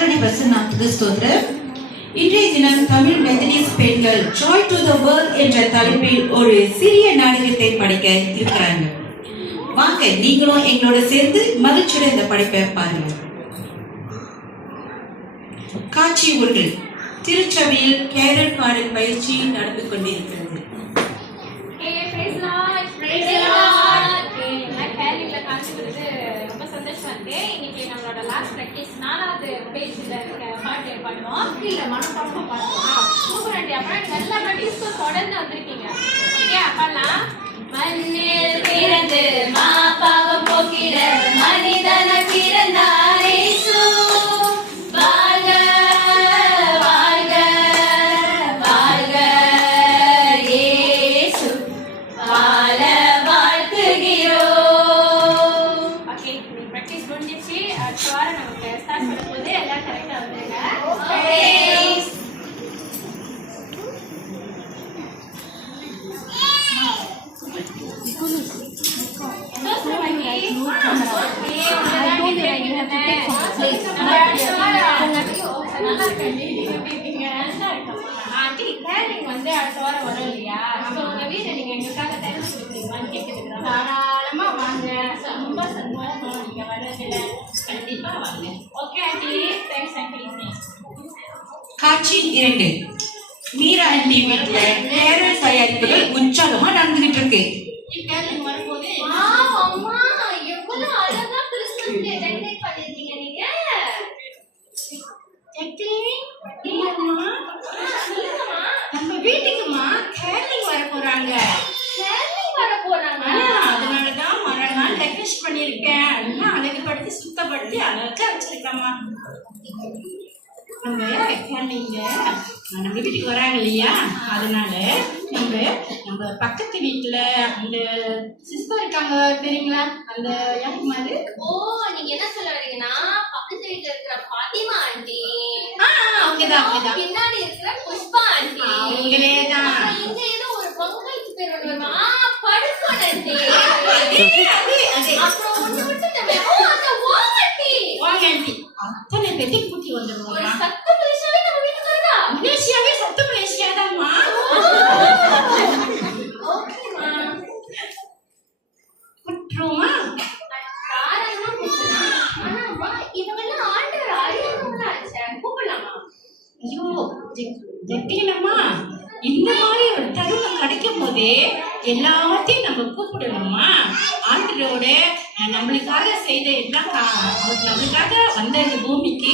கர்த்தருடைய வசனத்துக்கு ஸ்தோத்திரம். இன்றைய தினம் தமிழ் மெத்தடிஸ்ட் பெண்கள் ஜாய் டு த வேர்ல்ட் என்ற தலைப்பில் ஒரு சிறிய நாடகத்தை படிக்க இருக்கிறாங்க. வாங்க நீங்களும் எங்களோட சேர்ந்து மகிழ்ச்சியோட இந்த படைப்பை பாருங்க. காட்சி ஒன்று. திருச்சபையில் கேரட் பாடல் பயிற்சி நடந்து கொண்டிருக்கிறது. இன்னைக்கு நம்மளோட லாஸ்ட் பிராக்டிஸ் 4வது பேஜ்ல இருக்க பாட்டு பண்ணுவோம். கீழே மனப்பாடமா பாடுவோம். Super aunty. அப்புறம் எல்லா பிராக்டிஸ்க்கும் தொடர்ந்து வந்திருக்கீங்க. ஓகே, அப்பலாம் மண்ணில் பிறந்து மாபாவம் போக்கிற மனிதன பிறந்தாரே இயேசு. வாழ்க வாழ்க வாழ்க இயேசு. வாழ வாழ்த்துகிறோம். ஓகே, நீ பிராக்டிஸ் முடிஞ்சிச்சு. அடுத்த வாரம் நமக்கு ஸ்டார்ட் பண்ணும்போது எல்லாம் கரெக்டா வந்துருங்க. ஓகே. வந்து அடுத்த வாரம் வரும் இல்லையா? அப்போ உங்க வீட்டை நீங்க எங்களுக்காக தயாரிச்சு கொடுக்குறீங்களான்னு கேட்கறதுக்கு தாராளமா வாங்க. ரொம்ப சந்தோஷம் நீங்க வர்றதுல. கண்டிப்பா வாங்க. Okay aunty, thanks aunty. காட்சி 2. மீரா ஆண்டி வீட்டுல கேரட் தயாரிப்புகள் உற்சாகமா நடந்துகிட்டு இருக்கு. வரும்போது அம்மா எவ்வளவு அழகா கிறிஸ்மஸ் டே டெக்கரேட் பண்ணிருக்கீங்க நீங்க. நம்ம வீட்டுக்குமா கேரளிங் வர போறாங்க. அதனாலதான் மறுநாள் டெக்கரேட் பண்ணிருக்கேன். அதெல்லாம் அழகுபடுத்தி சுத்தப்படுத்தி அழகா வச்சிருக்கேம்மா. நம்ம கேரளிங்க நம்ம வீட்டுக்கு வராங்க இல்லையா? அதனால நம்ம பக்கத்து வீட்டுல அந்த சிஸ்டர் இருக்காங்க தெரியுங்களா? அந்த யாருக்கு மாதிரி? ஓ, நீங்க என்ன சொல்ல வரீங்கன்னா பக்கத்து வீட்டுல இருக்கிற பாத்திமா ஆண்டி. அவங்கதான் பின்னாடி இருக்கிற புஷ்பா ஆண்டி. அவங்களேதான். இங்க ஏதோ ஒரு பொங்கலுக்கு பேர் வருமா? படுக்கோன் ஆண்டி. அப்புறம் ஒண்ணு மட்டும் வாங்க ஆண்டி. அத்தனை பேத்தி கூட்டி வந்துருவோம். ஒரு சத்த மலேசியாவே நம்ம வீட்டுக்கு வருதா? மலேசியாவே சத்த மலேசியாதாம்மா. ஓகேமா. குட்டுருமா? தாராளமா கூப்பிடலாம். ஆனாமா இவங்கெல்லாம் ஆண்டவர் அறியாதவங்களாச்சே, கூப்பிடலாமா? ஐயோ ஜெட்டினம்மா, இந்த மாதிரி ஒரு தருணம் கிடைக்கும் போதே எல்லாத்தையும் நம்ம கூப்பிடணுமா? ஆண்டரோட நம்மளுக்காக செய்த எல்லாம் அவர் நம்மளுக்காக வந்த இந்த பூமிக்கு